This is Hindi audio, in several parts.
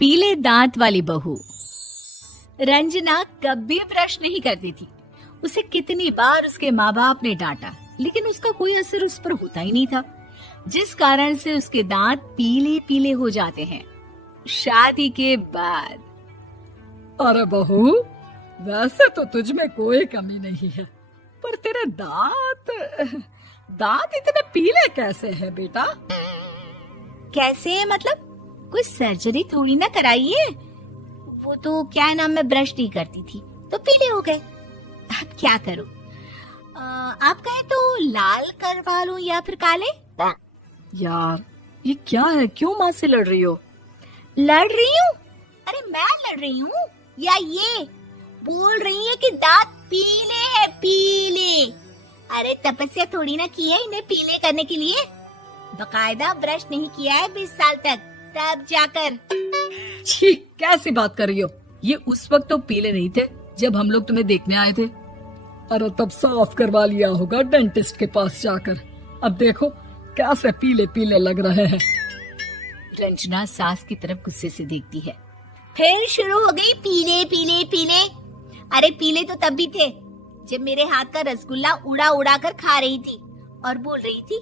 पीले दांत वाली बहू। रंजना कभी ब्रश नहीं करती थी। उसे कितनी बार उसके माँ बाप ने डांटा, लेकिन उसका कोई असर उस पर होता ही नहीं था, जिस कारण से उसके दांत पीले पीले हो जाते हैं। शादी के बाद। अरे बहू, वैसे तो तुझ में कोई कमी नहीं है, पर तेरे दांत इतने पीले कैसे हैं बेटा? कैसे मतलब? कोई सर्जरी थोड़ी ना कराई है। वो तो क्या नाम, मैं ब्रश नहीं करती थी तो पीले हो गए। अब क्या करूं? आप कहें तो लाल करवा लूं या फिर काले? यार ये क्या है, क्यों माँ से लड़ रही हो? लड़ रही हूँ? अरे मैं लड़ रही हूँ या ये बोल रही है कि दांत पीले हैं, पीले। अरे तपस्या थोड़ी ना की है इन्हें पीले करने के लिए। बकायदा ब्रश नहीं किया है 20 साल तक, तब जाकर। छी, कैसी बात कर रही हो? ये उस वक्त तो पीले नहीं थे जब हम लोग तुम्हें देखने आए थे। अरे तब साफ करवा लिया होगा डेंटिस्ट के पास जाकर। अब देखो कैसे पीले पीले लग रहे हैं। रंजना सास की तरफ गुस्से से देखती है। फिर शुरू हो गई पीले पीले पीले। अरे पीले तो तब भी थे जब मेरे हाथ का रसगुल्ला उड़ा उड़ा कर खा रही थी और बोल रही थी,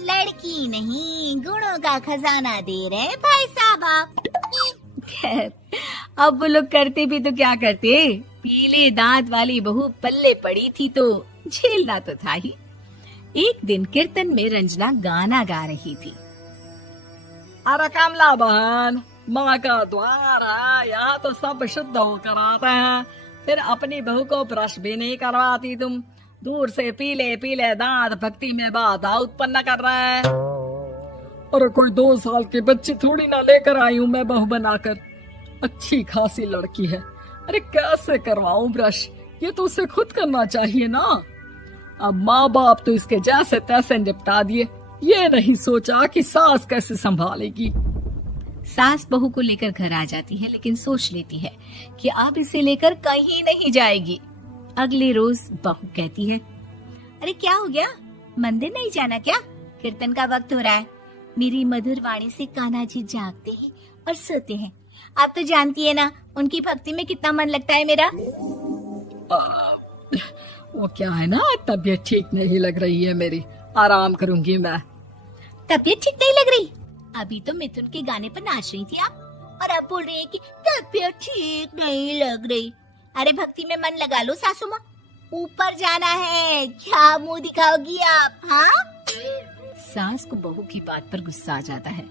लड़की नहीं गुणों का खजाना दे रहे भाई साहब आप। खैर, अब वो लोग करते भी तो क्या करते, पीले दांत वाली बहू पल्ले पड़ी थी तो झेलना तो था ही। एक दिन कीर्तन में रंजना गाना गा रही थी। अरे कमला बहन, माँ का द्वार है, यहाँ तो सब शुद्ध होकर आते हैं, फिर अपनी बहू को ब्रश भी नहीं करवाती तुम। दूर से पीले पीले दांत भक्ति में बाधा उत्पन्न कर रहे हैं। अरे कोई 2 साल के बच्चे थोड़ी ना लेकर आई हूँ मैं बहू बनाकर। अच्छी खासी लड़की है, अरे कैसे करवाऊं ब्रश? ये तो उसे खुद करना चाहिए ना। अब माँ बाप तो इसके जैसे तैसे निपटा दिए, ये नहीं सोचा कि सास कैसे संभालेगी। सास बहू को लेकर घर आ जाती है, लेकिन सोच लेती है कि अब इसे लेकर कहीं नहीं जाएगी। अगले रोज बहू कहती है, अरे क्या हो गया, मंदिर नहीं जाना क्या? कीर्तन का वक्त हो रहा है। मेरी मधुर वाणी से कान्हा जी जागते हैं और सोते हैं। आप तो जानती है ना उनकी भक्ति में कितना मन लगता है मेरा। वो क्या है ना, तबीयत ठीक नहीं लग रही है मेरी, आराम करूंगी मैं। तबीयत ठीक नहीं लग रही? अभी तो मिथुन के गाने पर नाच रही थी आप, और अब बोल रही है कि तबीयत ठीक नहीं लग रही। अरे भक्ति में मन लगा लो सासू माँ, ऊपर जाना है, क्या मुंह दिखाओगी आप? हाँ? सास को बहू की बात पर गुस्सा आ जाता है।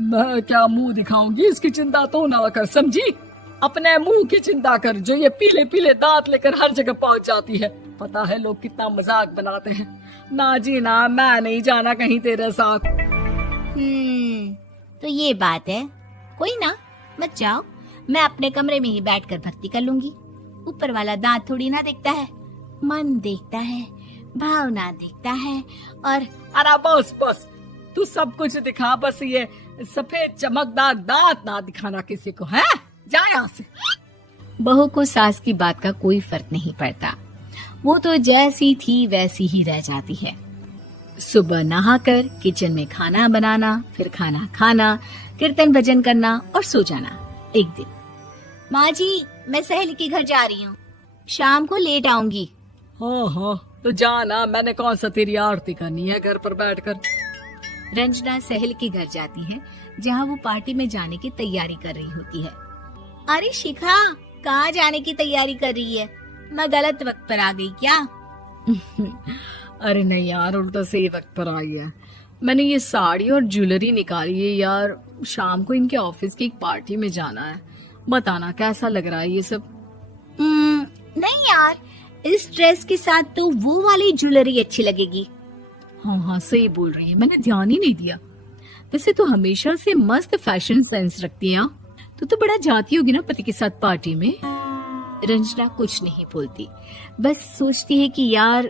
मैं क्या मुंह दिखाऊंगी, इसकी चिंता तो ना कर, समझी? अपने मुंह की चिंता कर, जो ये पीले पीले दांत लेकर हर जगह पहुंच जाती है। पता है लोग कितना मजाक बनाते हैं। ना जी ना, मैं नहीं जाना कहीं तेरे साथ। तो ये बात है। कोई ना, मत जाओ, मैं अपने कमरे में ही बैठकर भक्ति कर लूंगी। ऊपर वाला दांत थोड़ी ना देखता है, मन देखता है, भावना देखता है। और अरे बस बस, तू सब कुछ दिखा, बस ये सफेद चमकदार दांत ना दिखाना किसी को, है? जा यहाँ से। बहू को सास की बात का कोई फर्क नहीं पड़ता, वो तो जैसी थी वैसी ही रह जाती है। सुबह नहाकर किचन में खाना बनाना, फिर खाना खाना, कीर्तन भजन करना और सो जाना। एक दिन, माँ जी मैं सहेली के घर जा रही हूँ, शाम को लेट आऊंगी। हाँ हाँ तो जाना, मैंने कौन सा तेरी आरती करनी है घर पर बैठकर। रंजना सहेली के घर जाती है, जहाँ वो पार्टी में जाने की तैयारी कर रही होती है। अरे शिखा, कहाँ जाने की तैयारी कर रही है? मैं गलत वक्त पर आ गई क्या? अरे नहीं यार, उल्टा सही वक्त पर आई है। मैंने ये साड़ी और ज्वेलरी निकाली है यार, शाम को इनके ऑफिस की एक पार्टी में जाना है। बताना कैसा लग रहा है ये सब? नहीं यार, इस ड्रेस के साथ तो वो वाली ज्वेलरी अच्छी लगेगी। हाँ हाँ सही बोल रही है, मैंने ध्यान ही नहीं दिया। वैसे तो हमेशा से मस्त फैशन सेंस रखती है। तो बड़ा जाती होगी ना पति के साथ पार्टी में। रंजना कुछ नहीं बोलती, बस सोचती है कि यार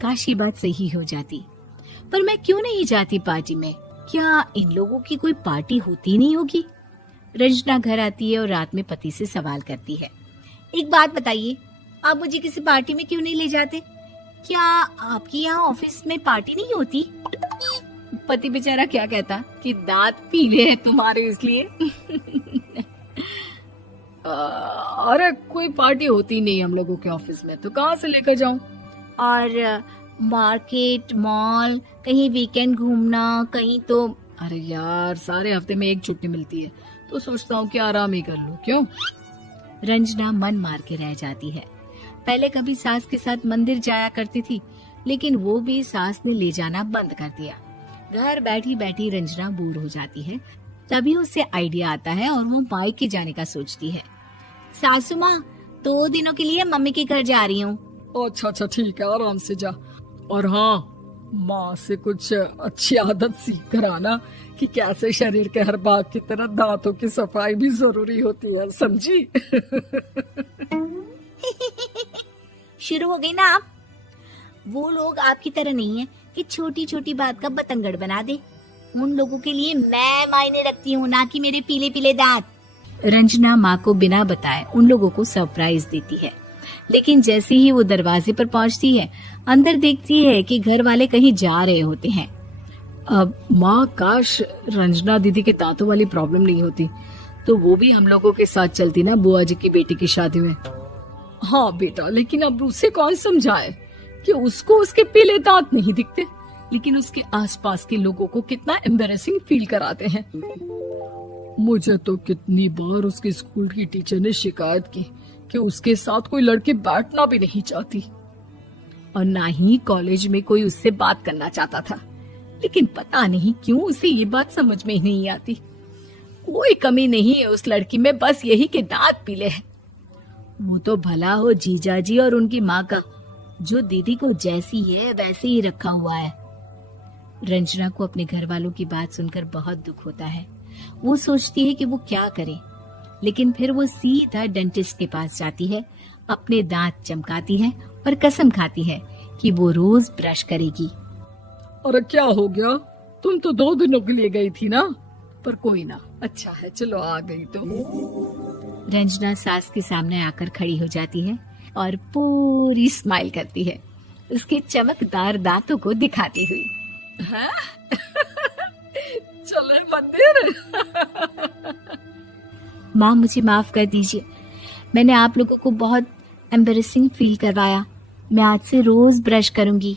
काश ये बात सही हो जाती। पर मैं क्यों नहीं जाती पार्टी में? क्या इन लोगों की कोई पार्टी होती नहीं होगी? रंजना घर आती है और रात में पति से सवाल करती है, एक बात बताइए, आप मुझे किसी पार्टी में क्यों नहीं ले जाते? क्या आपके यहाँ ऑफिस में पार्टी नहीं होती? पति बेचारा क्या कहता कि दांत पीले हैं तुम्हारे इसलिए। अरे कोई पार्टी होती नहीं हम लोगों के ऑफिस में, तो कहाँ से लेकर जाऊं? और मार्केट, मॉल, कहीं वीकेंड घूमना, कहीं तो। अरे यार, सारे हफ्ते में एक छुट्टी मिलती है, तो सोचता हूँ कि आराम ही कर लूं। क्यों? रंजना मन मार के रह जाती है। पहले कभी सास के साथ मंदिर जाया करती थी, लेकिन वो भी सास ने ले जाना बंद कर दिया। घर बैठी बैठी रंजना बोर हो जाती है। तभी उसे आइडिया आता है और वो मायके जाने का सोचती है। सासू माँ, 2 दिनों के लिए मम्मी के घर जा रही हूँ। अच्छा ठीक है, आराम से जा। और हाँ, माँ से कुछ अच्छी आदत सीख कर आना कि कैसे शरीर के हर भाग की तरह दांतों की सफाई भी जरूरी होती है, समझी? शुरू हो गई ना आप। वो लोग आपकी तरह नहीं है कि छोटी छोटी बात का बतंगड़ बना दे। उन लोगों के लिए मैं मायने रखती हूँ, ना कि मेरे पीले पीले दांत। रंजना माँ को बिना बताए उन लोगों को सरप्राइज देती है, लेकिन जैसे ही वो दरवाजे पर पहुंचती है, अंदर देखती है कि घर वाले कहीं जा रहे होते हैं। अब माँ, काश रंजना दीदी के दांतों वाली प्रॉब्लम नहीं होती, तो वो भी हम लोगों के साथ चलती ना बुआ जी की बेटी की शादी में। हाँ बेटा, लेकिन अब उसे कौन समझाए कि उसको उसके पीले दांत नहीं दिखते, लेकिन उसके आसपास के लोगों को कितना एम्बैरेसिंग फील कराते हैं। मुझे तो कितनी बार उसके स्कूल की टीचर ने शिकायत की कि उसके साथ कोई लड़की बैठना भी नहीं चाहती, और ना ही कॉलेज में कोई उससे बात करना चाहता था। लेकिन पता नहीं क्यों उसे ये बात समझ में ही नहीं आती। कोई कमी नहीं है उस लड़की में, बस यही कि दांत पीले हैं। वो तो भला हो जीजाजी और उनकी माँ का, जो दीदी को जैसी है वैसे ही रखा हुआ है। रंजना को अपने घर वालों की बात सुनकर बहुत दुख होता है। वो सोचती है कि वो क्या करे, लेकिन फिर वो सीधा डेंटिस्ट के पास जाती है, अपने दांत चमकाती है और कसम खाती है कि वो रोज ब्रश करेगी। अरे क्या हो गया? तुम तो 2 दिनों के लिए गई थी ना। पर कोई ना, अच्छा है, चलो आ गई तो। रंजना सास के सामने आकर खड़ी हो जाती है और पूरी स्माइल करती है, उसके चमकदार दांतों को दिखाती हुई। चले मंदिर। माँ, मुझे माफ कर दीजिए, मैंने आप लोगों को बहुत एम्बैरेसिंग फील करवाया। मैं आज से रोज ब्रश करूंगी।